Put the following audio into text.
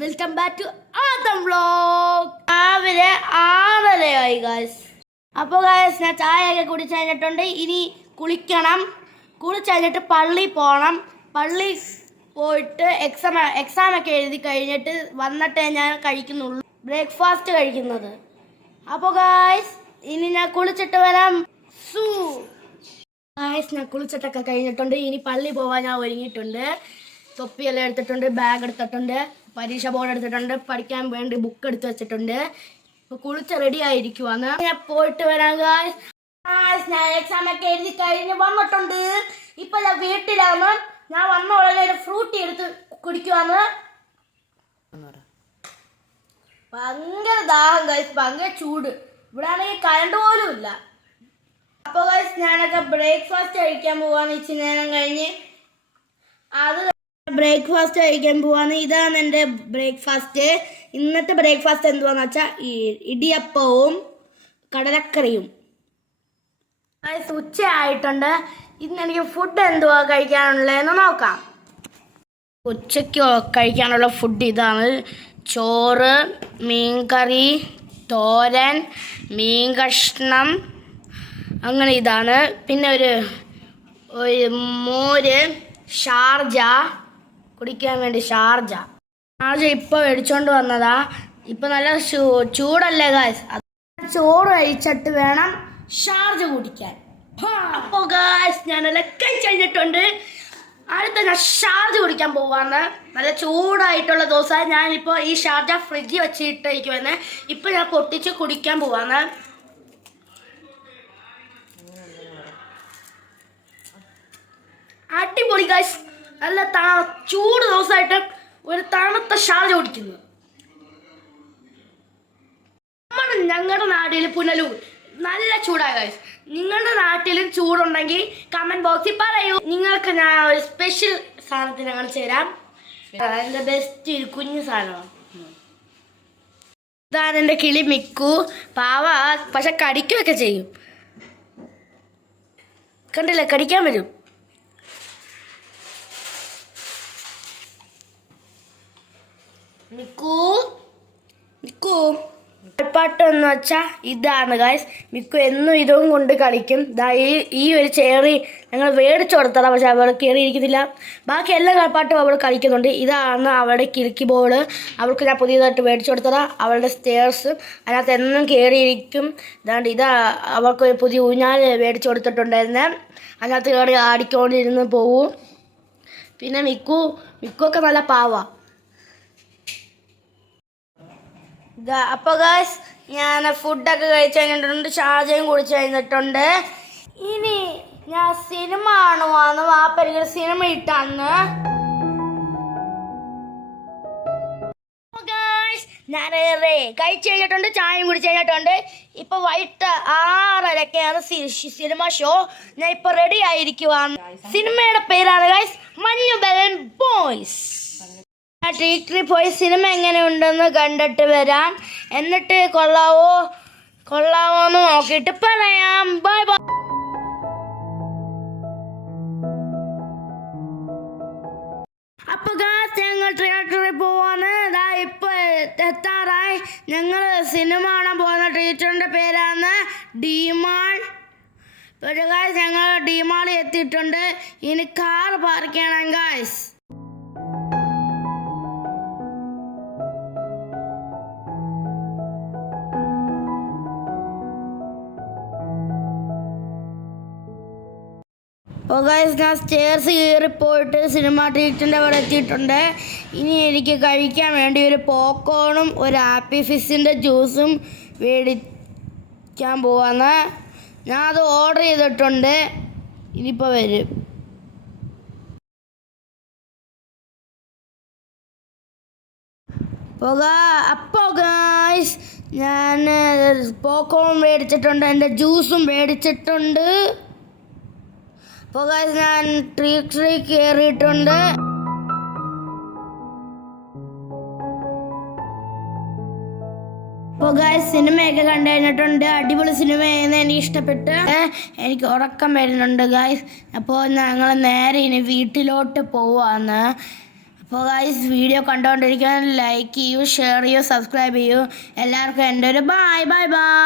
Welcome back to Adam vlog. രാവിലെ 6:30 guys. അപ്പോൾ guys ഞാൻ ചായയൊക്കെ കുടിച്ച് കഴിഞ്ഞിട്ടുണ്ട്. ഇനി കുളിക്കണം. കുളിച്ച് കഴിഞ്ഞിട്ട് പള്ളിയിൽ പോകണം. പള്ളി പോയിട്ട് എക്സാം ഒക്കെ എഴുതി കഴിഞ്ഞിട്ട് വന്നിട്ടേ ഞാൻ കഴിക്കുന്നുള്ളൂ, ബ്രേക്ക്ഫാസ്റ്റ് കഴിക്കുന്നത്. അപ്പോൾ ഗായ്സ് ഇനി ഞാൻ കുളിച്ചിട്ട് വരാം. ഗായ്സ് ഞാൻ കുളിച്ചിട്ടൊക്കെ കഴിഞ്ഞിട്ടുണ്ട്. ഇനി പള്ളി പോകാൻ ഞാൻ ഒരുങ്ങിയിട്ടുണ്ട്. തൊപ്പിയെല്ലാം എടുത്തിട്ടുണ്ട്, ബാഗ് എടുത്തിട്ടുണ്ട്, പരീക്ഷ ബോർഡ് എടുത്തിട്ടുണ്ട്, പഠിക്കാൻ വേണ്ടി ബുക്ക് എടുത്ത് വെച്ചിട്ടുണ്ട്. ഇപ്പോൾ കുളിച്ച് റെഡി ആയിരിക്കുവാന്ന്. ഞാൻ പോയിട്ട് വരാം ഗായ്സ്. ഞാൻ എക്സാം ഒക്കെ എഴുതി കഴിഞ്ഞ് വന്നിട്ടുണ്ട്. ഇപ്പൊ ഞാൻ വീട്ടിലാണ്. ഞാൻ വന്ന ഉടനെ ഒരു ഫ്രൂട്ടി എടുത്ത് കുടിക്കുവാന്ന്. ഭയങ്കര ദാഹം ഗായ്സ്, ഭയങ്കര ചൂട്. ഇവിടെ ആണെങ്കിൽ കറണ്ട് പോലും ഇല്ല. അപ്പോൾ ഗായ്സ് ഞാനൊക്കെ ബ്രേക്ക്ഫാസ്റ്റ് കഴിക്കാൻ പോവാന്ന്. ഇച്ചിരി നേരം കഴിഞ്ഞ് അത് ബ്രേക്ക്ഫാസ്റ്റ് കഴിക്കാൻ പോവാന്ന്. ഇതാണ് എൻ്റെ ബ്രേക്ക്ഫാസ്റ്റ്. ഇന്നത്തെ ബ്രേക്ക്ഫാസ്റ്റ് എന്തുവാന്ന് വെച്ചാൽ ഇടിയപ്പവും കടലക്കറിയും. ഉച്ച ആയിട്ടുണ്ട്. ഇന്ന് എനിക്ക് ഫുഡ് എന്തുവാ കഴിക്കാനുള്ളതെന്ന് നോക്കാം. ഉച്ചയ്ക്ക് കഴിക്കാനുള്ള ഫുഡ് ഇതാണ്: ചോറ്, മീൻകറി, തോരൻ, മീൻ കഷ്ണം, അങ്ങനെ ഇതാണ്. പിന്നെ ഒരു മോര്, ഷാർജ കുടിക്കാൻ വേണ്ടി ഷാർജ ഇപ്പോൾ മേടിച്ചോണ്ട് വന്നതാ. ഇപ്പം നല്ല ചൂടല്ലേ ഗായ്സ്, ചോറ് കഴിച്ചിട്ട് വേണം ഷാർജ കുടിക്കാൻ. അപ്പോൾ ഗായ്സ് ഞാനെല്ലാം കഴിച്ചിട്ടുണ്ട്. അടുത്ത ഞാൻ ഷാർജ കുടിക്കാൻ പോവാന്ന്. നല്ല ചൂടായിട്ടുള്ള ദിവസം ഞാനിപ്പോൾ ഈ ഷാർജ ഫ്രിഡ്ജിൽ വെച്ചിട്ടിരിക്കുമെന്ന്. ഇപ്പം ഞാൻ പൊട്ടിച്ച് കുടിക്കാൻ പോവാന്ന്. അടിപൊളി ഗായ്സ്, നല്ല ചൂട് ദിവസമായിട്ട് ഒരു തണുത്ത ഷാർജ കുടിക്കുന്നു. ഞങ്ങളുടെ നാട്ടിൽ പുനലൂർ നല്ല ചൂടായ ഗായ്സ്. നിങ്ങളുടെ നാട്ടിലും ചൂടുണ്ടെങ്കിൽ കമന്റ് ബോക്സിൽ പറയൂ. നിങ്ങൾക്ക് ഞാൻ ഒരു സ്പെഷ്യൽ സാധനത്തിന് കാണിച്ചു തരാം. എൻ്റെ ബെസ്റ്റ് കുഞ്ഞു സാധനമാണ്. ഇതാണ് എൻ്റെ കിളി മിക്കു. പാവ, പക്ഷെ കടിക്കുകയൊക്കെ ചെയ്യും. കണ്ടില്ലേ, കടിക്കാൻ വരും. മിക്കു കളിപ്പാട്ടെന്ന് വെച്ചാൽ ഇതാണ് ഗായ്സ്. മിക്കു എന്നും ഇതും കൊണ്ട് കളിക്കും. ഈ ഒരു ചെയറി ഞങ്ങൾ മേടിച്ചു കൊടുത്തതാണ്, പക്ഷെ അവൾ കയറിയിരിക്കുന്നില്ല. ബാക്കി എല്ലാ കളിപ്പാട്ടും അവൾ കളിക്കുന്നുണ്ട്. ഇതാണ് അവളുടെ കിലുക്കി ബോള്. അവൾക്ക് ഞാൻ പുതിയതായിട്ട് മേടിച്ചു കൊടുത്തതാണ്. അവളുടെ സ്റ്റെയർസ് അതിനകത്ത് എന്നും കയറിയിരിക്കും. ഇതാണ്ട് ഇതാ അവൾക്ക് പുതിയ ഊഞ്ഞാൽ മേടിച്ചു കൊടുത്തിട്ടുണ്ടായിരുന്നേ. അതിനകത്ത് കയറി ആടിക്കൊണ്ടിരുന്ന് പോവും. പിന്നെ മിക്കുവൊക്കെ നല്ല പാവാ. അപ്പോൾ ഗായ്സ് ഞാൻ ഫുഡൊക്കെ കഴിച്ച് കഴിഞ്ഞിട്ടുണ്ട്, ഷാർജയും കുടിച്ച് കഴിഞ്ഞിട്ടുണ്ട്. ഇനി ഞാൻ സിനിമ കാണുവാന്ന്. വാപ്പരികൾ സിനിമ ഇട്ടാന്ന്. ഞാൻ കഴിച്ച് കഴിഞ്ഞിട്ടുണ്ട്, ചായയും കുടിച്ച് കഴിഞ്ഞിട്ടുണ്ട്. ഇപ്പൊ വൈകിട്ട് 6:30 സിനിമ ഷോ. ഞാൻ ഇപ്പൊ റെഡി ആയിരിക്കുവാന്ന്. സിനിമയുടെ പേരാണ് ഗായ്സ് മഞ്ഞുബലൻ ബോയ്സ്. തിയേറ്ററിൽ പോയി സിനിമ എങ്ങനെ ഉണ്ടെന്ന് കണ്ടിട്ട് വരാം. എന്നിട്ട് കൊള്ളാവോന്ന് നോക്കിയിട്ട് പറയാം. Bye bye. അപ്പൊ ഗായ്സ് ഞങ്ങൾ തിയേറ്ററിൽ പോവാണ്. ഇപ്പൊ എത്താറായി. ഞങ്ങൾ സിനിമ കാണാൻ പോകുന്ന തിയേറ്ററിന്റെ പേരാണ് ഡിമാൾ. ഗായ്സ് ഞങ്ങൾ ഡിമാളിൽ എത്തിയിട്ടുണ്ട്. ഇനി കാർ പാർക്ക് ചെയ്യണം ഗായ്സ്. അപ്പോൾ ഗായ്സ് ഞാൻ സ്റ്റെയർസ് കയറിപ്പോയിട്ട് സിനിമ തിയേറ്ററിൻ്റെ അവിടെ എത്തിയിട്ടുണ്ട്. ഇനി എനിക്ക് കഴിക്കാൻ വേണ്ടി ഒരു പോപ്കോണും ഒരു ആപ്പി ഫിസ്സിൻ്റെ ജ്യൂസും മേടിക്കാൻ പോവാന്ന്. ഞാൻ അത് ഓർഡർ ചെയ്തിട്ടുണ്ട്. ഇനിയിപ്പോൾ വരും. അപ്പോൾ ഗായ്സ് ഞാൻ പോപ്കോൺ മേടിച്ചിട്ടുണ്ട്, എൻ്റെ ജ്യൂസും മേടിച്ചിട്ടുണ്ട്. അപ്പോൾ ഗായ്സ് ഞാൻ തിയേറ്ററിൽ കയറിയിട്ടുണ്ട്. അപ്പോൾ ഗായ്സ് സിനിമയൊക്കെ കണ്ടു കഴിഞ്ഞിട്ടുണ്ട്. അടിപൊളി സിനിമയെന്ന് എനിക്ക് ഇഷ്ടപ്പെട്ട്. എനിക്ക് ഉറക്കം വരുന്നുണ്ട് ഗായ്സ്. അപ്പോൾ ഞങ്ങൾ നേരെ ഇനി വീട്ടിലോട്ട് പോവാന്ന്. അപ്പോൾ ഗൈസ് വീഡിയോ കണ്ടുകൊണ്ടിരിക്കാൻ ലൈക്ക് ചെയ്യൂ, ഷെയർ ചെയ്യൂ, സബ്സ്ക്രൈബ് ചെയ്യൂ. എല്ലാവർക്കും എൻ്റെ ഒരു ബൈ ബൈ ബൈ.